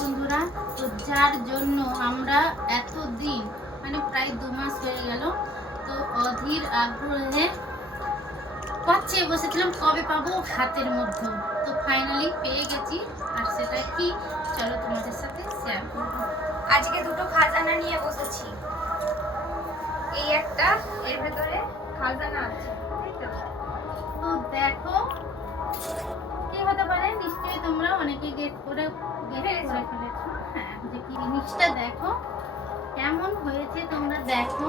বন্ধুরা, তো যার জন্য আমরা এতদিন মানে প্রায় 2 মাস হয়ে গেল তো অধীর আগ্রহে পাচ্ছে বসেছিলাম কবে পাবো হাতের মধ্যে। তো ফাইনালি পেয়ে গেছি। আর সেটা কি চলো তোমাদের সাথে শেয়ার করবো। আজকে দুটো খাজানা নিয়ে বসেছি। এই একটা, এর ভেতরে খাজানা আছে, তাই তো? তো দেখো কি হতে পারে, নিশ্চয়ই তোমরা অনেকে গেট করে ফেলেছো। হ্যাঁ, যে কি জিনিসটা দেখো কেমন হয়েছে তোমরা দেখো।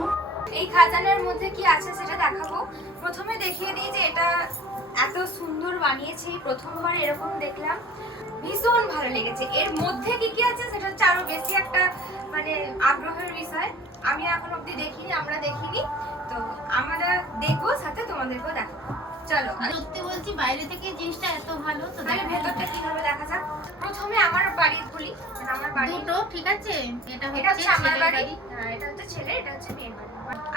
এই খাজানার মধ্যে কি আছে সেটা দেখাবো। প্রথমে দেখিয়ে দিই যে এটা এত সুন্দর বানিয়েছে, প্রথমবার এরকম দেখলাম, ভীষণ ভালো লেগেছে। এর মধ্যে কি কি আছে সেটা হচ্ছে আরো বেশি একটা মানে আগ্রহের বিষয়। আমি এখন অব্দি দেখিনি, আমরা দেখিনি, তো আমরা দেখবো, সাথে তোমাদেরকেও দেখাবো। চলো সত্যি বলছি, বাইরে থেকে জিনিসটা এত ভালো তো তাহলে ভেতরটা কিভাবে দেখা যাক। প্রথমে আমার বাড়ি বলি, মানে আমার বাড়ি দুটো ঠিক আছে। এটা এটা হচ্ছে আমার ছেলের বাড়ি, হ্যাঁ এটা হচ্ছে ছেলে, এটা হচ্ছে মেয়ের বাড়ি।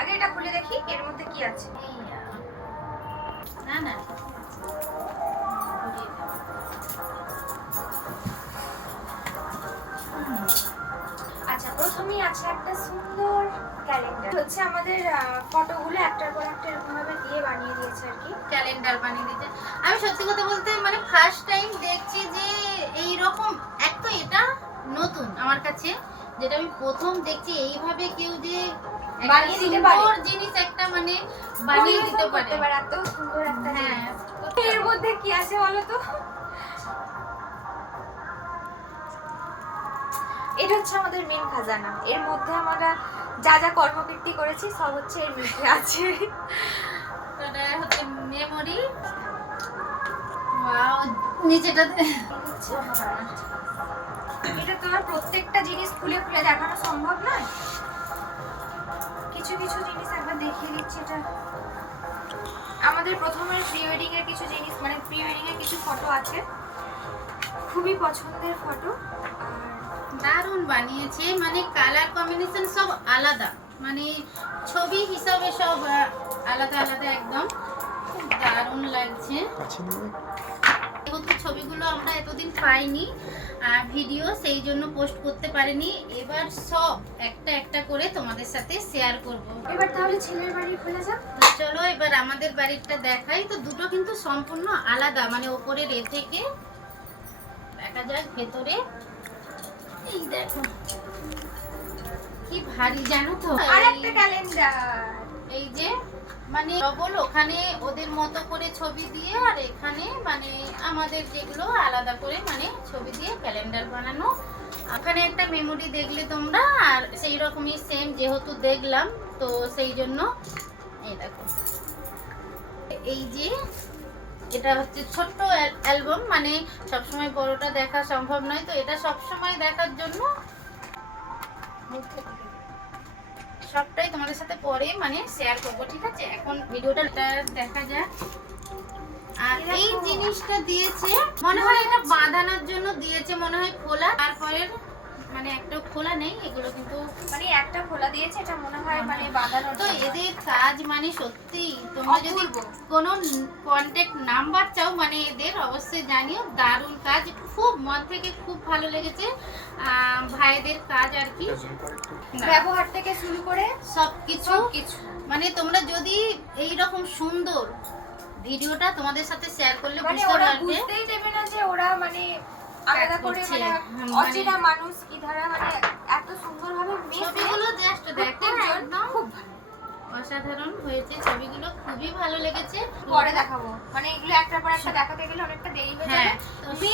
আগে এটা খুলে দেখি এর মধ্যে কি আছে। এই, না না আচ্ছা, প্রথমেই আছে একটা সুন্দর ক্যালেন্ডার। হচ্ছে আমাদের ফটোগুলো একটার পর একটা এরকম ভাবে দিয়ে বানিয়ে দিয়েছে আর কি। ক্যালেন্ডার বানিয়ে দিতে। আমি সত্যি কথা বলতে মানে ফার্স্ট টাইম দেখছি যে এই রকম, এক তো এটা নতুন আমার কাছে, যেটা আমি প্রথম দেখছি এইভাবে কেউ যে একটা বানিয়ে দিতে পারে। সুন্দর জিনিস একটা মানে বানিয়ে দিতে করতে পারে। পারে, এত সুন্দর একটা হ্যাঁ, জিনিস। এর মধ্যে কি আছে বলো তো? এটা হচ্ছে আমাদের মেন খাজানা। এর মধ্যে আমরা যা যা কর্মকীর্তি করেছি সব হচ্ছে এর মধ্যে আছে। এটা হচ্ছে মেমোরি। ওয়াও, নিচেটাতে এটা তো আর প্রত্যেকটা জিনিস খুলে খুলে দেখানো সম্ভব নয়, কিছু কিছু জিনিস একবার দেখিয়ে দিচ্ছি। এটা আমাদের প্রথমের প্রি ওয়েডিং এর কিছু জিনিস, মানে প্রি ওয়েডিং এর কিছু ফটো আছে, খুবই পছন্দের ফটো। আর দারুণ বানিয়েছে, মানে কালার কম্বিনেশন সব আলাদা, মানে ছবি হিসাবে সব আলাদা আলাদা, একদম খুব দারুণ লাগছে। যেহেতু ছবিগুলো আমরা এতদিন পাইনি ভিডিও, সেই জন্য পোস্ট করতে পারিনি, এবার সব একটা একটা করে তোমাদের সাথে শেয়ার করব। এবার তাহলে ছেলের বাড়ি খোলা যাক। তো চলো এবার আমাদের বাড়িটা দেখাই। তো দুটো কিন্তু সম্পূর্ণ আলাদা, মানে ওপরের এ থেকে দেখা যায় ভেতরে। এই দেখো কি ভারী জানো তো। আর একটা ক্যালেন্ডার, এই যে মানে ডবল, ওখানে ওদের মতো করে ছবি দিয়ে আর এখানে মানে আমাদের যেগুলো আলাদা করে মানে ছবি দিয়ে ক্যালেন্ডার বানানো। ওখানে একটা মেমোরি দেখলে তোমরা, আর সেই রকমই সেম যেহেতু দেখলাম তো সেই জন্য এই দেখো। এই যে এটা হচ্ছে ছোট্ট অ্যালবাম, মানে সবসময় বড়টা দেখা সম্ভব নয়, তো এটা সবসময় দেখার জন্য সবটাই তোমাদের সাথে পরে মানে শেয়ার করবো, ঠিক আছে? এখন ভিডিওটা দেখা যাক। আর এই জিনিসটা দিয়েছে মনে হয় এটা বাঁধানোর জন্য দিয়েছে, মনে হয় খোলা, তারপরে মানে একটা খোলা নেই, এগুলো কিন্তু মানে একটা খোলা দিয়েছে, এটা মনে হয় মানে বাঁধানোর তো জন্য। এদের কাজ মানে সত্যি, তোমরা যদি কোনো কন্টাক্ট নাম্বার চাও মানে এদের অবশ্যই জানিও। দারুণ কাজ, খুব মন থেকে খুব ভালো লেগেছে ভাইদের কাজ আর কি। ব্যবহার থেকে শুরু করে সবকিছু কিছু মানে তোমরা যদি এই রকম সুন্দর ভিডিওটা তোমাদের সাথে শেয়ার করলে মানে বুঝতে ওরা পারবে বুঝতেই দেবে না যে ওরা মানে আলাদা করে করছে। মানে মানে অচেনা মানুষ কি ধারা মানে এত সুন্দরভাবে মিশে ছবিগুলো জাস্ট দেখো, প্রত্যেকজন একদম খুব ভালো। অসাধারণ হয়েছে ছবিগুলো, খুবই ভালো লেগেছে। পরে দেখাবো, মানে এগুলো একটার পর একটা দেখাতে গেলে অনেকটা দেরি হয়ে হ্যাঁ, যাবে। তুমি